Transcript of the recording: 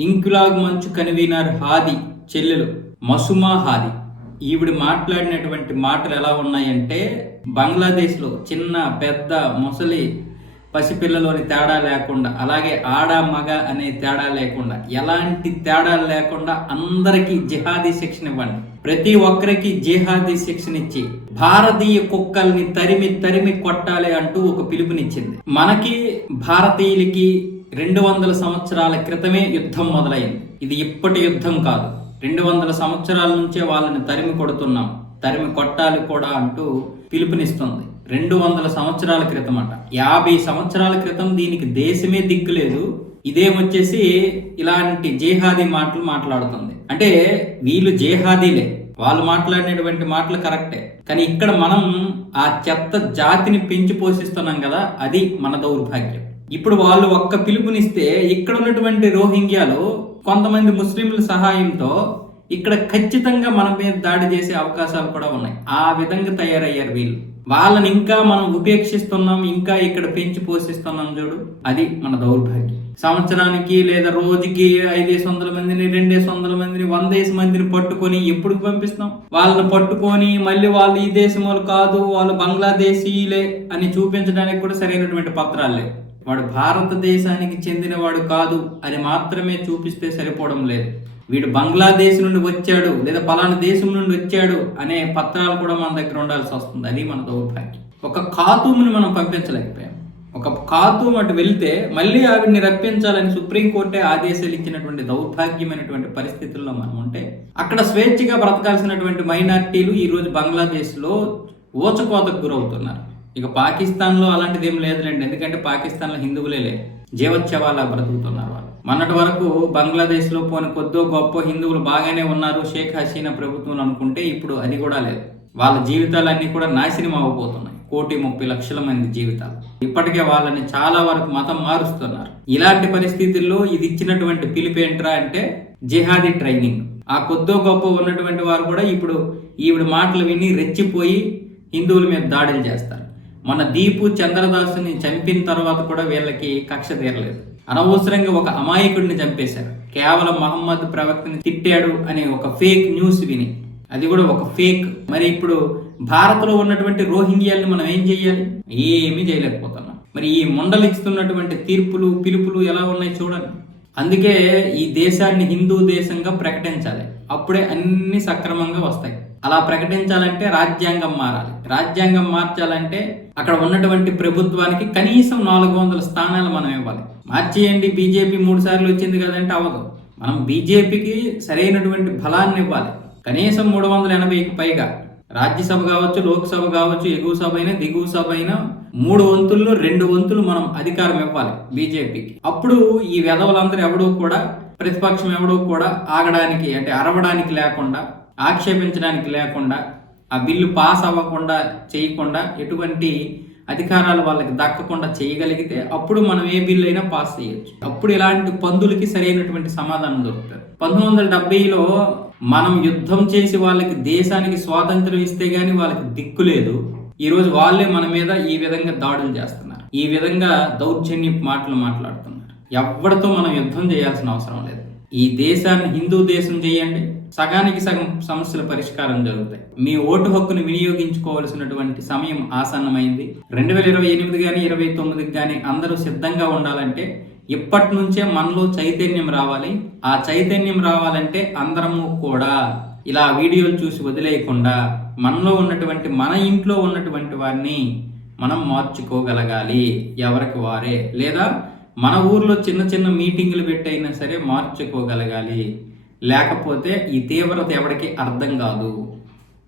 ఇంకులాగ్ మంచు కన్వీనర్ హాది చెల్లెలు మసుమా హాది. ఈవిడ మాట్లాడినటువంటి మాటలు ఎలా ఉన్నాయంటే బంగ్లాదేశ్లో చిన్న పెద్ద ముసలి పసిపిల్లలోని తేడా లేకుండా అలాగే ఆడ మగ అనే తేడా లేకుండా ఎలాంటి తేడాలు లేకుండా అందరికీ జిహాదీ శిక్షణ ఇవ్వండి. ప్రతి ఒక్కరికి జిహాదీ శిక్షణ ఇచ్చి భారతీయ కుక్కల్ని తరిమి తరిమి కొట్టాలి అంటూ ఒక పిలుపునిచ్చింది. మనకి భారతీయులకి రెండు వందల సంవత్సరాల క్రితమే యుద్ధం మొదలైంది. ఇది ఇప్పటి యుద్ధం కాదు. రెండు వందల సంవత్సరాల నుంచే వాళ్ళని తరిమి కొడుతున్నాం. తరిమి కొట్టాలి కూడా అంటూ పిలుపునిస్తుంది. రెండు వందల సంవత్సరాల క్రితం అట యాభై సంవత్సరాల క్రితం దీనికి దేశమే దిక్కులేదు ఇదేమొచ్చేసి ఇలాంటి జేహాదీ మాటలు మాట్లాడుతుంది. అంటే వీళ్ళు జేహాదీలే. వాళ్ళు మాట్లాడినటువంటి మాటలు కరెక్టే. కానీ ఇక్కడ మనం ఆ చెత్త జాతిని పెంచి పోషిస్తున్నాం కదా అది మన దౌర్భాగ్యం. ఇప్పుడు వాళ్ళు ఒక్క పిలుపునిస్తే ఇక్కడ ఉన్నటువంటి రోహింగ్యాలు కొంతమంది ముస్లింల సహాయంతో ఇక్కడ ఖచ్చితంగా మన మీద దాడి చేసే అవకాశాలు కూడా ఉన్నాయి. ఆ విధంగా తయారయ్యారు వీళ్ళు. వాళ్ళని ఇంకా మనం ఉపేక్షిస్తున్నాం ఇంకా ఇక్కడ పెంచి పోషిస్తున్నాం చూడు. అది మన దౌర్భాగ్యం. సంవత్సరానికి లేదా రోజుకి ఐదేసి వందల మందిని రెండేసి వందల మందిని వందేసి మందిని పట్టుకొని ఎప్పుడు పంపిస్తాం? వాళ్ళని పట్టుకొని మళ్ళీ వాళ్ళు ఈ దేశం వాళ్ళు కాదు వాళ్ళు బంగ్లాదేశీలే అని చూపించడానికి కూడా సరైనటువంటి పత్రాలు లేవు. వాడు భారతదేశానికి చెందినవాడు కాదు అని మాత్రమే చూపిస్తే సరిపోవడం లేదు. వీడు బంగ్లాదేశ్ నుండి వచ్చాడు లేదా పలానా దేశం నుండి వచ్చాడు అనే పత్రాలు కూడా మన దగ్గర ఉండాల్సి వస్తుంది. అది మన దౌర్భాగ్యం. ఒక ఖాతూముని మనం పంపించలేకపోయాం. ఒక ఖాతూము అటు వెళ్తే మళ్ళీ ఆవిడ్ని రప్పించాలని సుప్రీంకోర్టే ఆదేశాలు ఇచ్చినటువంటి దౌర్భాగ్యమైనటువంటి పరిస్థితుల్లో మనం ఉంటే అక్కడ స్వేచ్ఛగా బ్రతకాల్సినటువంటి మైనార్టీలు ఈరోజు బంగ్లాదేశ్లో ఊచకోతకు గురవుతున్నారు. ఇక పాకిస్తాన్లో అలాంటిది ఏం లేదులేండి. ఎందుకంటే పాకిస్తాన్లో హిందువులే లే. జీవోత్సవాలా బ్రతుకుతున్నారు వాళ్ళు. మొన్నటి వరకు బంగ్లాదేశ్లో పోని కొద్దో గొప్ప హిందువులు బాగానే ఉన్నారు. షేక్ హసీనా ప్రభుత్వం అనుకుంటే ఇప్పుడు అది కూడా లేదు. వాళ్ళ జీవితాలన్నీ కూడా నాశనం అవ్వబోతున్నాయి కోటి ముప్పై లక్షల మంది జీవితాలు. ఇప్పటికే వాళ్ళని చాలా వరకు మతం మారుస్తున్నారు. ఇలాంటి పరిస్థితుల్లో ఇది ఇచ్చినటువంటి పిలుపు ఏంట్రా అంటే జిహాదీ ట్రైనింగ్. ఆ కొద్దో గొప్ప ఉన్నటువంటి వారు కూడా ఇప్పుడు ఈవిడ మాటలు విని రెచ్చిపోయి హిందువుల మీద దాడులు చేస్తారు. మన దీపు చంద్రదాసుని చంపిన తర్వాత కూడా వీళ్ళకి కక్ష తీరలేదు. అనవసరంగా ఒక అమాయకుడిని చంపేశారు. కేవలం మహమ్మద్ ప్రవక్తని తిట్టాడు అనే ఒక ఫేక్ న్యూస్ విని. అది కూడా ఒక ఫేక్. మరి ఇప్పుడు భారత్లో ఉన్నటువంటి రోహింగ్యాల్ని మనం ఏం చేయాలి ఏమీ చేయలేకపోతున్నాం. మరి ఈ మండలి ఇస్తున్నటువంటి తీర్పులు పిలుపులు ఎలా ఉన్నాయి చూడండి. అందుకే ఈ దేశాన్ని హిందూ దేశంగా ప్రకటించాలి. అప్పుడే అన్ని సక్రమంగా వస్తాయి. అలా ప్రకటించాలంటే రాజ్యాంగం మారాలి. రాజ్యాంగం మార్చాలంటే అక్కడ ఉన్నటువంటి ప్రభుత్వానికి కనీసం నాలుగు వందల స్థానాలు మనం ఇవ్వాలి. మార్చేయండి బీజేపీ మూడు సార్లు వచ్చింది కదంటే అవ్వదు. మనం బీజేపీకి సరైనటువంటి బలాన్ని ఇవ్వాలి. కనీసం మూడు వందల ఎనభైకి పైగా రాజ్యసభ కావచ్చు లోక్సభ కావచ్చు ఎగువ సభ అయినా దిగువ సభ అయినా మూడు వంతుల్లో రెండు వంతులు మనం అధికారం ఇవ్వాలి బీజేపీకి. అప్పుడు ఈ వెధవలందరూ ఎవడో కూడా ప్రతిపక్షం ఎవడో కూడా ఆగడానికి అంటే అరవడానికి లేకుండా ఆక్షేపించడానికి లేకుండా ఆ బిల్లు పాస్ అవ్వకుండా చేయకుండా ఎటువంటి అధికారాలు వాళ్ళకి దక్కకుండా చేయగలిగితే అప్పుడు మనం ఏ బిల్లు అయినా పాస్ చేయొచ్చు. అప్పుడు ఇలాంటి పందులకి సరైనటువంటి సమాధానం దొరుకుతుంది. పంతొమ్మిది వందల డెబ్బైలో మనం యుద్ధం చేసి వాళ్ళకి దేశానికి స్వాతంత్రం ఇస్తే గానీ వాళ్ళకి దిక్కు లేదు. ఈరోజు వాళ్ళే మన మీద ఈ విధంగా దాడులు చేస్తున్నారు. ఈ విధంగా దౌర్జన్య మాటలు మాట్లాడుతున్నారు. ఎవరితో మనం యుద్ధం చేయాల్సిన అవసరం లేదు. ఈ దేశాన్ని హిందూ దేశం చేయండి. సగానికి సగం సమస్యల పరిష్కారం జరుగుతాయి. మీ ఓటు హక్కును వినియోగించుకోవాల్సినటువంటి సమయం ఆసన్నమైంది. రెండు వేల ఇరవై ఎనిమిది కానీ ఇరవై తొమ్మిదికి కానీ అందరూ సిద్ధంగా ఉండాలంటే ఇప్పటి నుంచే మనలో చైతన్యం రావాలి. ఆ చైతన్యం రావాలంటే అందరము కూడా ఇలా వీడియోలు చూసి వదిలేయకుండా మనలో ఉన్నటువంటి మన ఇంట్లో ఉన్నటువంటి వారిని మనం మార్చుకోగలగాలి. ఎవరికి వారే. లేదా మన ఊర్లో చిన్న చిన్న మీటింగులు పెట్టైనా సరే మార్చుకోగలగాలి. లేకపోతే ఈ తీవ్రత ఎవరికి అర్థం కాదు.